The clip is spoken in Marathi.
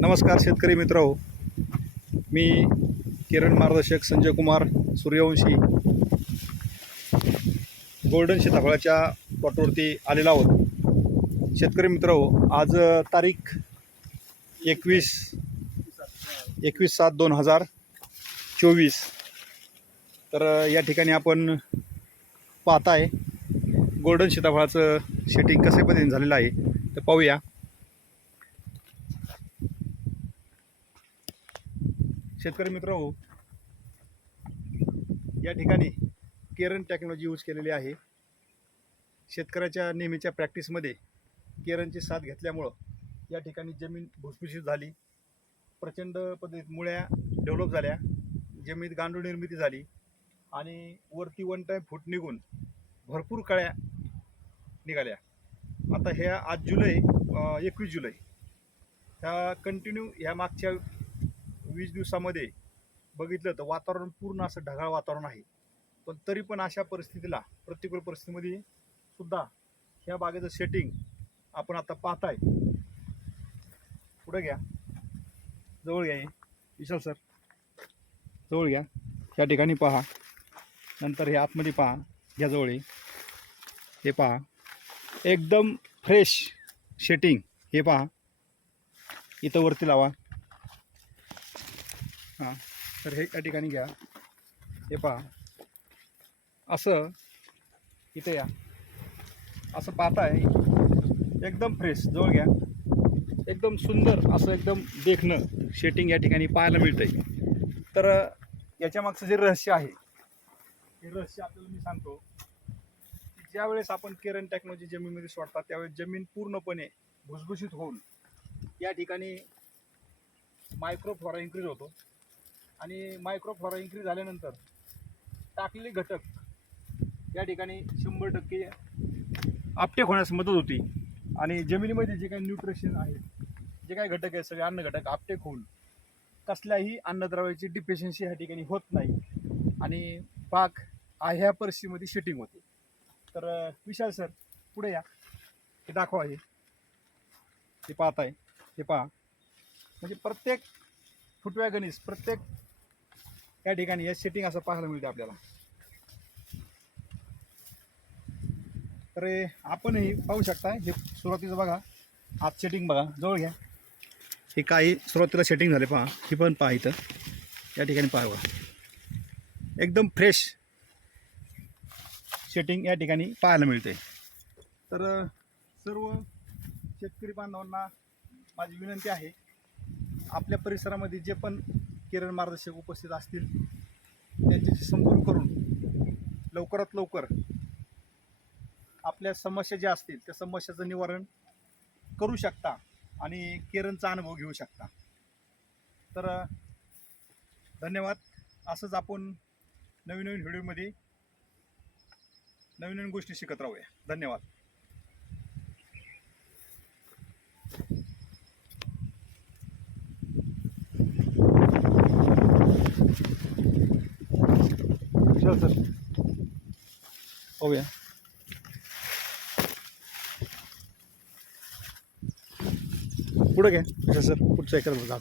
नमस्कार शेतकरी मित्रहो, मी किरण मार्गदर्शक संजय कुमार सूर्यवंशी गोल्डन सीताफळाच्या प्लॉटवरती आलेलो आहोत. शेतकरी मित्रहो, आज तारीख 21/7/2024. तर या ठिकाणी आपण पाहताय गोल्डन सीताफळाचं शेटिंग कशा पद्धतीने झालेलं आहे तर पाहूया. शेतकरी मित्रहो, या ठिकाणी केरन टेक्नॉलॉजी यूज केलेली आहे. शेतकऱ्याच्या नेहमीच्या प्रॅक्टिसमध्ये केरनची साथ घेतल्यामुळं या ठिकाणी जमीन भुसभुशीत झाली, प्रचंड पद्धतीत मुळ्या डेव्हलप झाल्या, जमिनीत गांडूळ निर्मिती झाली आणि वरती 1 टाइम फूट निघून भरपूर कळ्या निघाल्या. आता ह्या आज 21 जुलै ह्या कंटिन्यू ह्या मागच्या 20 दिवसामध्ये बघितलं तर वातावरण पूर्ण असं ढगाळ वातावरण आहे. पण तरी पण अशा परिस्थितीला, प्रतिकूल परिस्थितीमध्ये सुद्धा ह्या बागेचं सेटिंग आपण आता पाहताय. पुढे घ्या, जवळ घ्या, विशाल सर जवळ घ्या. या ठिकाणी पहा, नंतर हे आतमध्ये पहा, घ्या जवळ, हे पहा एकदम फ्रेश सेटिंग. हे पहा, इथं वरती लावा. हां, तर हे या ठिकाणी घ्या, हे पहा असं इथे या, असं पाहताय एकदम फ्रेश. जवळ घ्या, एकदम सुंदर असं एकदम देखणं शेटिंग या ठिकाणी पाहायला मिळतंय. तर याच्या मागचं जे रहस्य आहे हे रहस्य आपल्याला मी सांगतो की ज्यावेळेस आपण केरन टेक्नॉलॉजी जमिनीमध्ये सोडतात त्यावेळेस जमीन पूर्णपणे भुसभुशीत होऊन या ठिकाणी मायक्रोफ्लोरा इन्क्रीज होतो आणि मायक्रोफ्लोरा इन्क्रीज झाल्यानंतर टाकलेले घटक या ठिकाणी 100% आपटेक होण्यास मदत होती आणि जमिनीमध्ये जे काही न्यूट्रिशन आहेत, जे काही घटक आहेत, सगळे अन्न घटक आपटेक होऊन कसल्याही अन्नद्रव्याची डिफिशियन्सी ह्या ठिकाणी होत नाही आणि पाक ह्या परिस्थितीमध्ये शेटिंग होते. तर विशाल सर पुढे या, हे दाखवा. हे पाहताय, हे पहा, म्हणजे प्रत्येक फुटव्या गणिस प्रत्येक या ठिकाणी हे सेटिंग असं पाहायला मिळते आपल्याला. तर आपणही पाहू शकता. हे सुरुवातीचं बघा, आज सेटिंग बघा, जवळ घ्या. हे काही सुरुवातीला सेटिंग झाले पहा, ही पण पहा इथं या ठिकाणी पहा बघा, एकदम फ्रेश सेटिंग या ठिकाणी पाहायला मिळते. तर सर्व शेतकरी बांधवांना माझी विनंती आहे, आपल्या परिसरामध्ये जे पण केरन मार्गदर्शक उपस्थित असतील त्यांच्याशी संपर्क करून लवकरात लवकर आपल्या समस्या ज्या असतील त्या समस्याचं निवारण करू शकता आणि केरनचा अनुभव घेऊ शकता. तर धन्यवाद. असंच आपण नवीन नवीन व्हिडिओमध्ये नवीन नवीन गोष्टी शिकत राहूया. धन्यवाद. चल सर, होऊया. पुढे घ्या सर, पुढचं एकर झाड.